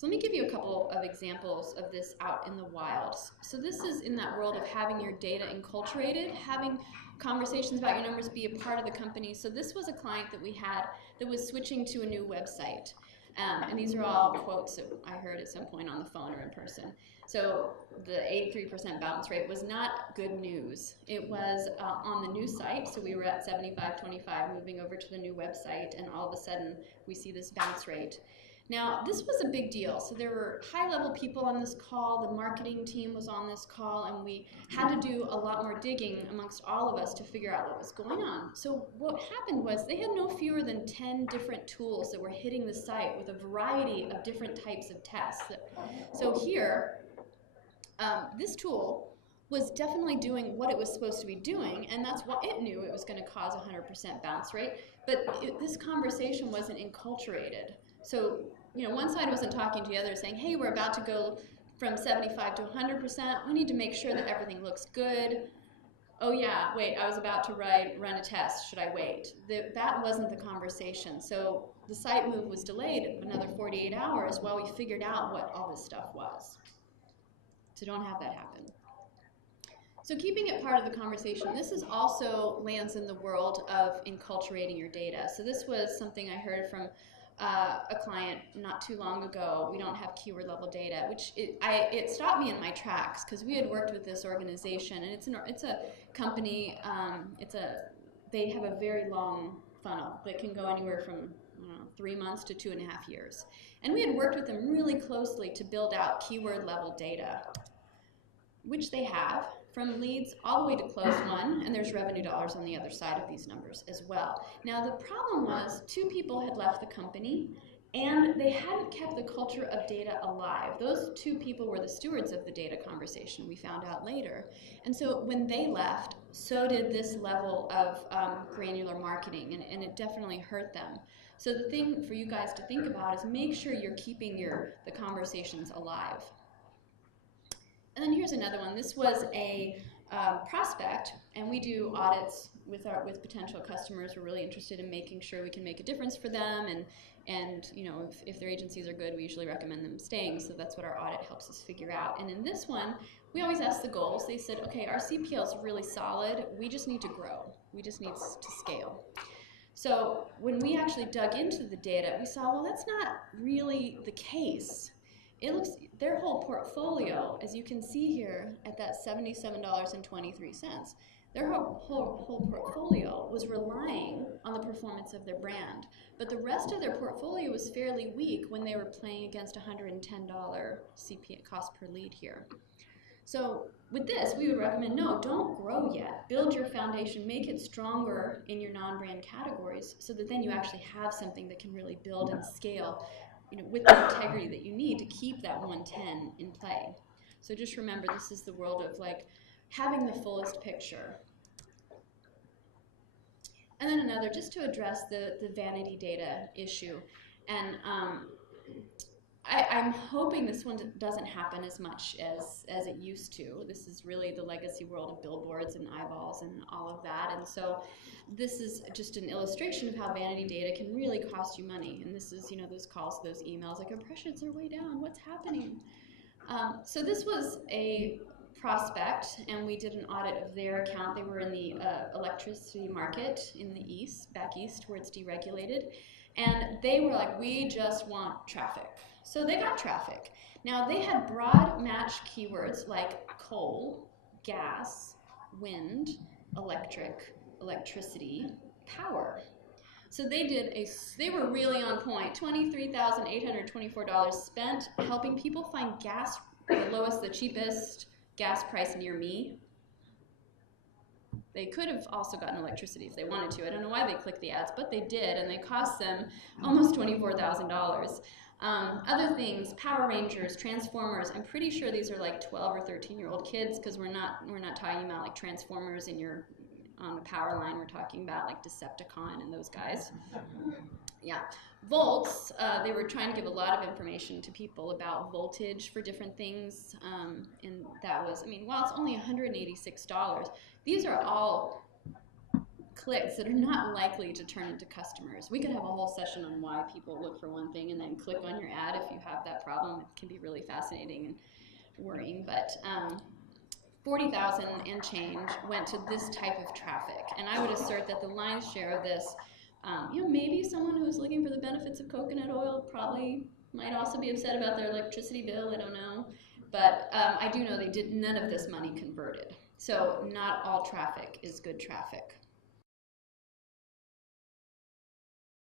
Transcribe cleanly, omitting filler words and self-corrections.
So let me give you a couple of examples of this out in the wild. So this is in that world of having your data enculturated, having conversations about your numbers be a part of the company. So this was a client that we had that was switching to a new website. And these are all quotes that I heard at some point on the phone or in person. So the 83% bounce rate was not good news. It was on the new site, so we were at 75-25 moving over to the new website, and all of a sudden we see this bounce rate. Now, this was a big deal. So there were high-level people on this call, the marketing team was on this call, and we had to do a lot more digging amongst all of us to figure out what was going on. So what happened was they had no fewer than 10 different tools that were hitting the site with a variety of different types of tests. So here, this tool was definitely doing what it was supposed to be doing, and that's what it knew it was going to cause a 100% bounce rate, but this conversation wasn't enculturated. So, you know, one side wasn't talking to the other saying, hey, we're about to go from 75 to 100%. We need to make sure that everything looks good. Oh yeah, wait, I was about to run a test. Should I wait? That wasn't the conversation. So the site move was delayed another 48 hours while we figured out what all this stuff was. So don't have that happen. So keeping it part of the conversation, this is also lands in the world of enculturating your data. So this was something I heard from a client not too long ago. We don't have keyword level data, which it stopped me in my tracks because we had worked with this organization, and it's a company. They have a very long funnel that can go anywhere from 3 months to 2.5 years, and we had worked with them really closely to build out keyword level data, which they have, from leads all the way to closed won, and there's revenue dollars on the other side of these numbers as well. Now the problem was 2 people had left the company and they hadn't kept the culture of data alive. Those 2 people were the stewards of the data conversation, we found out later. And so when they left, so did this level of granular marketing, and it definitely hurt them. So the thing for you guys to think about is make sure you're keeping the conversations alive. And then here's another one. This was a prospect, and we do audits with potential customers. We're really interested in making sure we can make a difference for them, and you know, if their agencies are good, we usually recommend them staying. So that's what our audit helps us figure out. And in this one, we always ask the goals. They said, okay, our CPL is really solid. We just need to grow. We just need to scale. So when we actually dug into the data, we saw, well, that's not really the case. It looks, their whole portfolio, as you can see here at that $77.23, their whole portfolio was relying on the performance of their brand. But the rest of their portfolio was fairly weak when they were playing against $110 CPA cost per lead here. So with this, we would recommend, no, don't grow yet. Build your foundation, make it stronger in your non-brand categories so that then you actually have something that can really build and scale, you know, with the integrity that you need to keep that 110 in play. So just remember, this is the world of like having the fullest picture. And then another, just to address the vanity data issue. And I'm hoping this one doesn't happen as much as it used to. This is really the legacy world of billboards and eyeballs and all of that. And so this is just an illustration of how vanity data can really cost you money. And this is, you know, those calls, those emails, like impressions are way down, what's happening? So this was a prospect, and we did an audit of their account. They were in the electricity market in the east, back east where it's deregulated. And they were like, we just want traffic. So they got traffic. Now they had broad match keywords like coal, gas, wind, electric, electricity, power. So they were really on point. $23,824 spent helping people find gas, the lowest, the cheapest gas price near me. They could have also gotten electricity if they wanted to. I don't know why they clicked the ads, but they did, and they cost them almost $24,000. Other things, Power Rangers, Transformers. I'm pretty sure these are like 12 or 13-year-old kids, because we're not talking about like Transformers on the power line. We're talking about like Decepticon and those guys. Yeah. Volts, they were trying to give a lot of information to people about voltage for different things, and that was, I mean, while it's only $186, these are all clicks that are not likely to turn into customers. We could have a whole session on why people look for one thing and then click on your ad if you have that problem. It can be really fascinating and worrying, but 40,000 and change went to this type of traffic, and I would assert that the lion's share of this, maybe someone who's looking for the benefits of coconut oil probably might also be upset about their electricity bill, I don't know, but I do know none of this money converted. So not all traffic is good traffic.